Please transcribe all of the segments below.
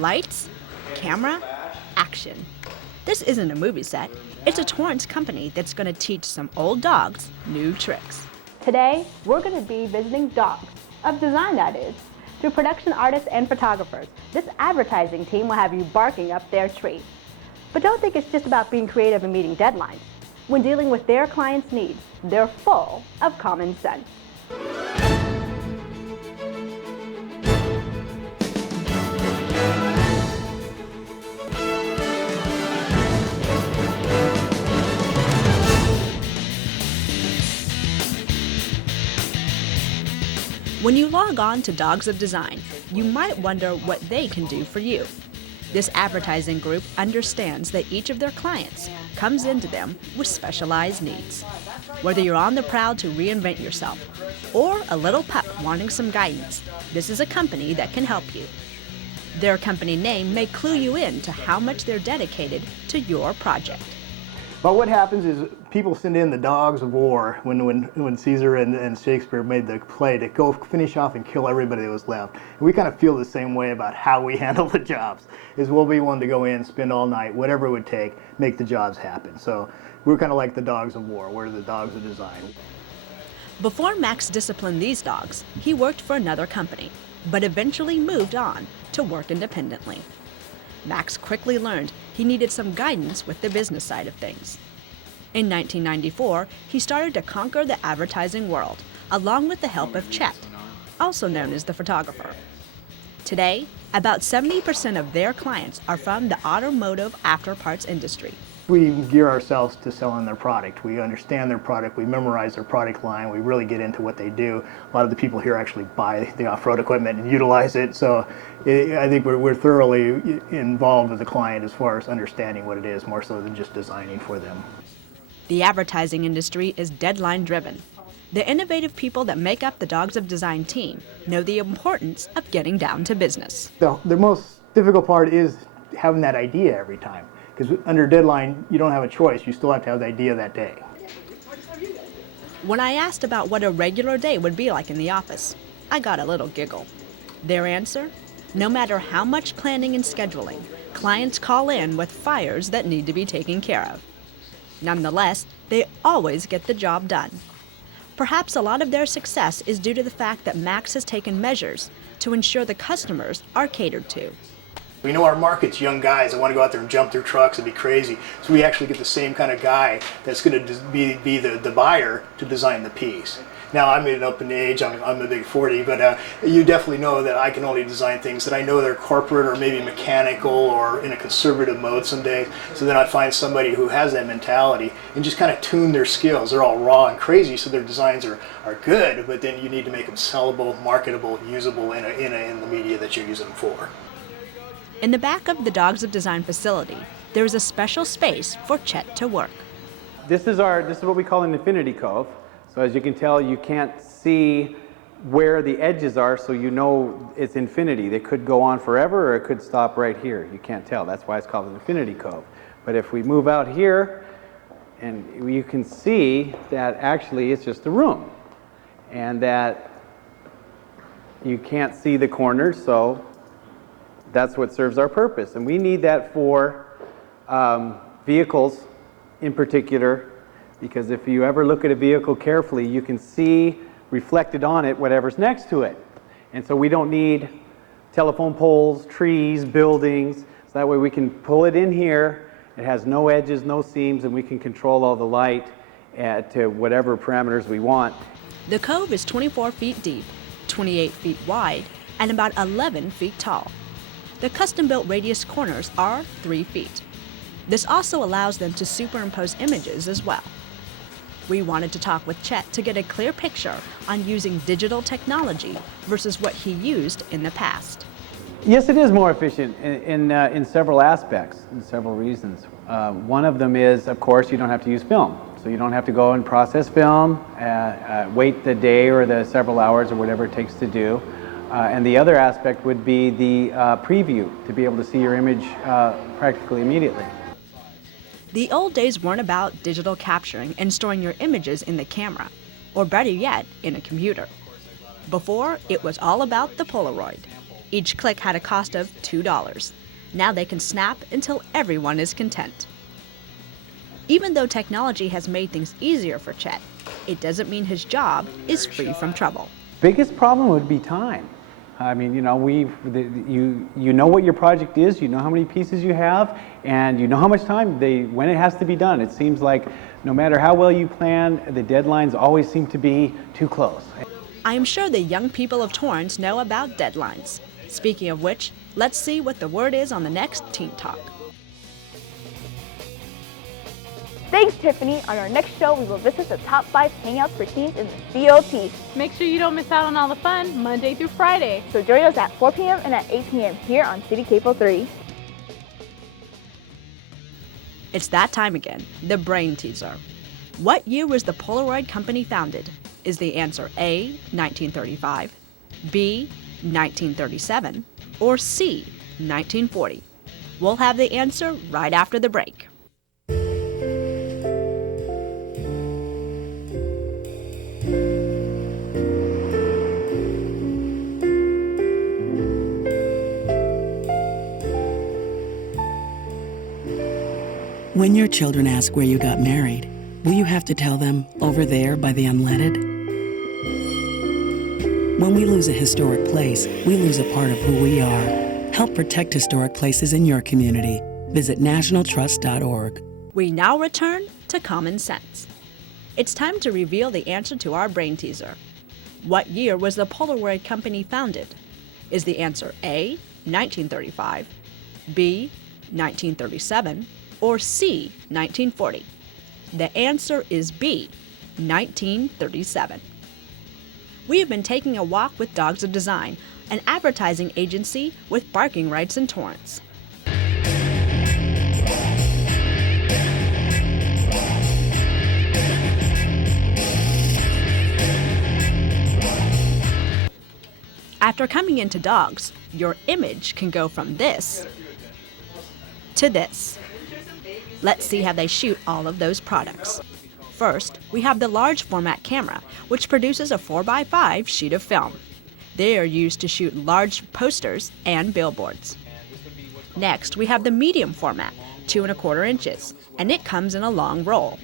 Lights, camera, action. This isn't a movie set. It's a Torrance company that's going to teach some old dogs new tricks. Today, we're going to be visiting dogs, of design that is, through production artists and photographers. This advertising team will have you barking up their tree. But don't think it's just about being creative and meeting deadlines. When dealing with their clients' needs, they're full of common sense. When you log on to Dogs of Design, you might wonder what they can do for you. This advertising group understands that each of their clients comes into them with specialized needs. Whether you're on the prowl to reinvent yourself or a little pup wanting some guidance, this is a company that can help you. Their company name may clue you in to how much they're dedicated to your project. But what happens is people send in the dogs of war when Caesar and Shakespeare made the play to go finish off and kill everybody that was left. And we kind of feel the same way about how we handle the jobs. Is we'll be one to go in, spend all night, whatever it would take, make the jobs happen. So we're kind of like the dogs of war. We're the dogs of design. Before Max disciplined these dogs, he worked for another company, but eventually moved on to work independently. Max quickly learned he needed some guidance with the business side of things. In 1994, he started to conquer the advertising world, along with the help of Chet, also known as the photographer. Today, about 70% of their clients are from the automotive afterparts industry. We gear ourselves to selling their product. We understand their product, we memorize their product line, we really get into what they do. A lot of the people here actually buy the off-road equipment and utilize it, so I think we're thoroughly involved with the client as far as understanding what it is, more so than just designing for them. The advertising industry is deadline-driven. The innovative people that make up the Dogs of Design team know the importance of getting down to business. The most difficult part is having that idea every time. Because under deadline, you don't have a choice. You still have to have the idea that day. When I asked about what a regular day would be like in the office, I got a little giggle. Their answer? No matter how much planning and scheduling, clients call in with fires that need to be taken care of. Nonetheless, they always get the job done. Perhaps a lot of their success is due to the fact that Max has taken measures to ensure the customers are catered to. We know our market's young guys that want to go out there and jump their trucks and be crazy. So we actually get the same kind of guy that's going to be the buyer to design the piece. Now I'm up in age, I'm a big 40, but you definitely know that I can only design things that I know they're corporate or maybe mechanical or in a conservative mode someday. So then I'd find somebody who has that mentality and just kind of tune their skills. They're all raw and crazy, so their designs are good, but then you need to make them sellable, marketable, usable in the media that you're using them for. In the back of the Dogs of Design facility, there is a special space for Chet to work. This is what we call an infinity cove. So as you can tell, you can't see where the edges are, so you know it's infinity. They could go on forever or it could stop right here. You can't tell. That's why it's called an infinity cove. But if we move out here, and you can see that actually it's just a room, and that you can't see the corners, so that's what serves our purpose. And we need that for vehicles in particular, because if you ever look at a vehicle carefully, you can see reflected on it whatever's next to it. And so we don't need telephone poles, trees, buildings. So that way we can pull it in here. It has no edges, no seams, and we can control all the light to whatever parameters we want. The cove is 24 feet deep, 28 feet wide, and about 11 feet tall. The custom-built radius corners are 3 feet. This also allows them to superimpose images as well. We wanted to talk with Chet to get a clear picture on using digital technology versus what he used in the past. Yes, it is more efficient in several aspects, in several reasons. One of them is, of course, you don't have to use film. So you don't have to go and process film, wait the day or the several hours or whatever it takes to do. And the other aspect would be the preview, to be able to see your image practically immediately. The old days weren't about digital capturing and storing your images in the camera, or better yet, in a computer. Before, it was all about the Polaroid. Each click had a cost of $2. Now they can snap until everyone is content. Even though technology has made things easier for Chet, it doesn't mean his job is free from trouble. Biggest problem would be time. I mean, you know, you know what your project is, you know how many pieces you have, and you know how much time when it has to be done. It seems like no matter how well you plan, the deadlines always seem to be too close. I am sure the young people of Torrance know about deadlines. Speaking of which, let's see what the word is on the next Teen Talk. Thanks, Tiffany. On our next show, we will visit the top 5 hangouts for teens in the COT. Make sure you don't miss out on all the fun Monday through Friday. So join us at 4 p.m. and at 8 p.m. here on City Cable 3. It's that time again, the brain teaser. What year was the Polaroid company founded? Is the answer A, 1935, B, 1937, or C, 1940? We'll have the answer right after the break. When your children ask where you got married, will you have to tell them, over there by the unleaded? When we lose a historic place, we lose a part of who we are. Help protect historic places in your community. Visit nationaltrust.org. We now return to Common Sense. It's time to reveal the answer to our brain teaser. What year was the Polaroid company founded? Is the answer A, 1935, B, 1937, or C, 1940? The answer is B, 1937. We have been taking a walk with Dogs of Design, an advertising agency with barking rights in Torrance. After coming into dogs, your image can go from this to this. Let's see how they shoot all of those products. First, we have the large format camera, which produces a 4x5 sheet of film. They are used to shoot large posters and billboards. Next, we have the medium format, 2¼ inches, and it comes in a long roll.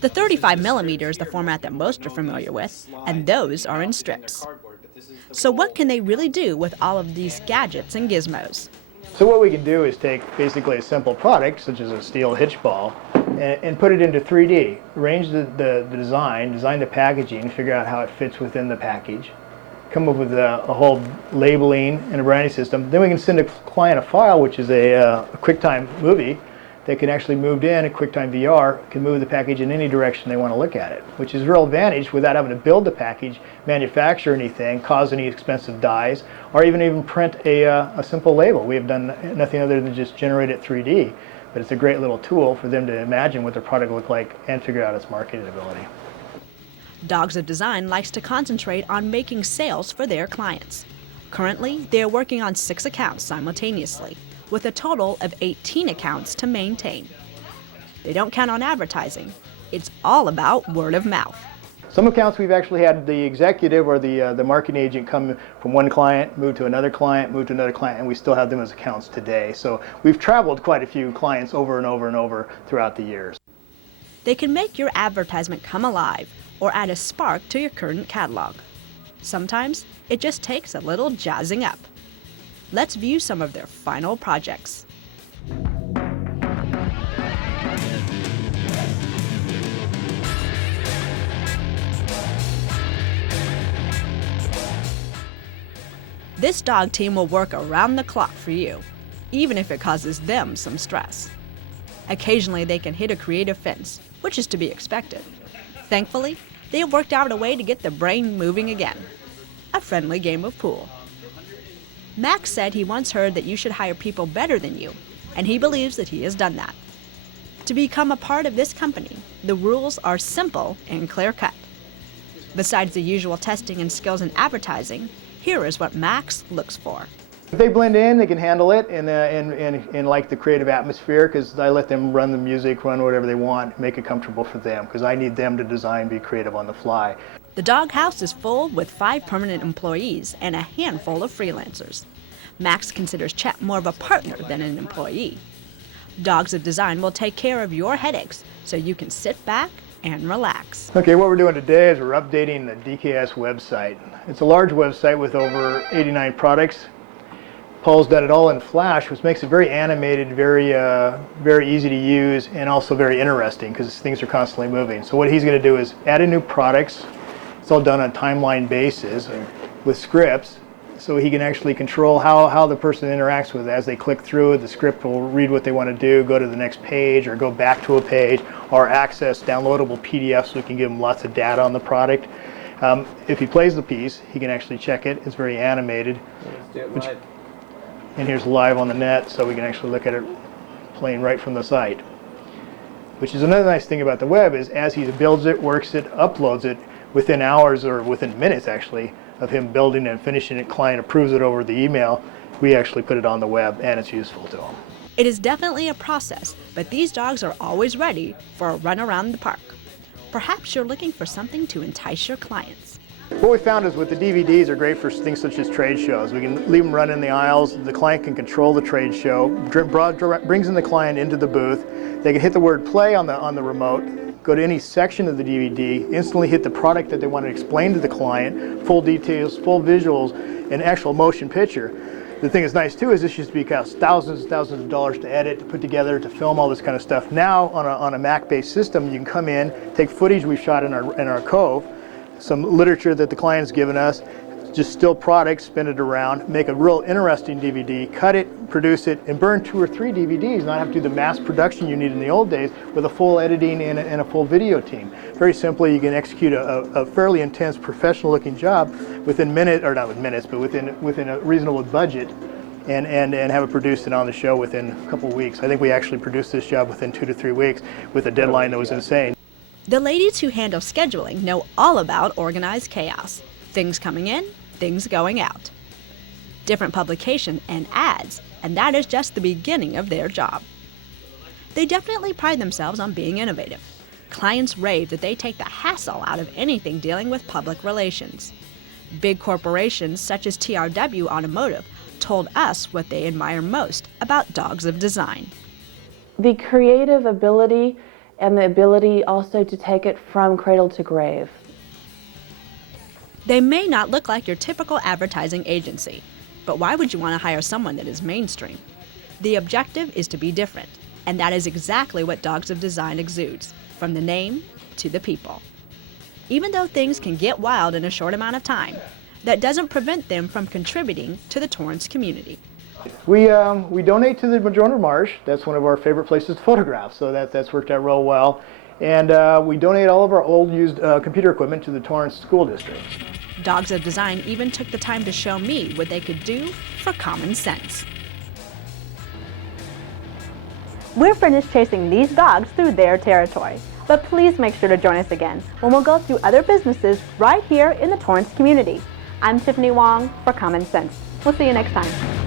The 35mm is the format that most are familiar with, and those are in strips. So what can they really do with all of these gadgets and gizmos? So what we can do is take basically a simple product, such as a steel hitch ball, and put it into 3D. Arrange the design the packaging, figure out how it fits within the package, come up with a whole labeling and a branding system. Then we can send a client a file, which is a QuickTime movie that can actually move in, a QuickTime VR can move the package in any direction they want to look at it, which is a real advantage without having to build the package, manufacture anything, cause any expensive dies, or even print a simple label. We have done nothing other than just generate it 3D, but it's a great little tool for them to imagine what their product will look like and figure out its marketability. Dogs of Design likes to concentrate on making sales for their clients. Currently, they are working on 6 accounts simultaneously, with a total of 18 accounts to maintain. They don't count on advertising. It's all about word of mouth. Some accounts we've actually had the executive or the marketing agent come from one client, move to another client, move to another client, and we still have them as accounts today. So we've traveled quite a few clients over and over and over throughout the years. They can make your advertisement come alive or add a spark to your current catalog. Sometimes it just takes a little jazzing up. Let's view some of their final projects. This dog team will work around the clock for you, even if it causes them some stress. Occasionally they can hit a creative fence, which is to be expected. Thankfully, they have worked out a way to get the brain moving again. A friendly game of pool. Max said he once heard that you should hire people better than you, and he believes that he has done that. To become a part of this company, the rules are simple and clear-cut. Besides the usual testing and skills in advertising, here is what Max looks for. If they blend in, they can handle it and like the creative atmosphere, because I let them run the music, run whatever they want, make it comfortable for them, because I need them to design, be creative on the fly. The dog house is full with 5 permanent employees and a handful of freelancers. Max considers Chet more of a partner than an employee. Dogs of Design will take care of your headaches so you can sit back and relax. Okay, what we're doing today is we're updating the DKS website. It's a large website with over 89 products. Paul's done it all in Flash, which makes it very animated, very easy to use, and also very interesting because things are constantly moving. So what he's going to do is add in new products. It's all done on a timeline basis with scripts, so he can actually control how the person interacts with it. As they click through it, the script will read what they want to do, go to the next page, or go back to a page, or access downloadable PDFs so we can give him lots of data on the product. If he plays the piece, he can actually check it. It's very animated. And here's live on the net, so we can actually look at it playing right from the site. Which is another nice thing about the web, is as he builds it, works it, uploads it, within hours or within minutes actually of him building and finishing it, client approves it over the email, we actually put it on the web and it's useful to him. It is definitely a process, but these dogs are always ready for a run around the park. Perhaps you're looking for something to entice your clients. What we found is with the DVDs are great for things such as trade shows. We can leave them run in the aisles. The client can control the trade show, brings in the client into the booth. They can hit the word play on the remote, go to any section of the DVD, instantly hit the product that they want to explain to the client, full details, full visuals, and actual motion picture. The thing that's nice too is this used to be cost thousands and thousands of dollars to edit, to put together, to film all this kind of stuff. Now on a Mac-based system, you can come in, take footage we've shot in our Cove, some literature that the client's given us, just still products, spin it around, make a real interesting DVD, cut it, produce it, and burn 2 or 3 DVDs, not have to do the mass production you need in the old days with a full editing and a full video team. Very simply, you can execute a fairly intense professional looking job within minutes, or not with minutes, but within a reasonable budget, and have it produced and on the show within a couple of weeks. I think we actually produced this job within 2 to 3 weeks with a deadline that was insane. The ladies who handle scheduling know all about organized chaos. Things coming in, things going out. Different publication and ads, and that is just the beginning of their job. They definitely pride themselves on being innovative. Clients rave that they take the hassle out of anything dealing with public relations. Big corporations such as TRW Automotive told us what they admire most about Dogs of Design. The creative ability and the ability also to take it from cradle to grave. They may not look like your typical advertising agency, but why would you want to hire someone that is mainstream? The objective is to be different, and that is exactly what Dogs of Design exudes, from the name to the people. Even though things can get wild in a short amount of time, that doesn't prevent them from contributing to the Torrance community. We donate to the Madrona Marsh. That's one of our favorite places to photograph, so that's worked out real well. And we donate all of our old used computer equipment to the Torrance School District. Dogs of Design even took the time to show me what they could do for common sense. We're finished chasing these dogs through their territory, but please make sure to join us again when we'll go through other businesses right here in the Torrance community. I'm Tiffany Wong for Common Sense. We'll see you next time.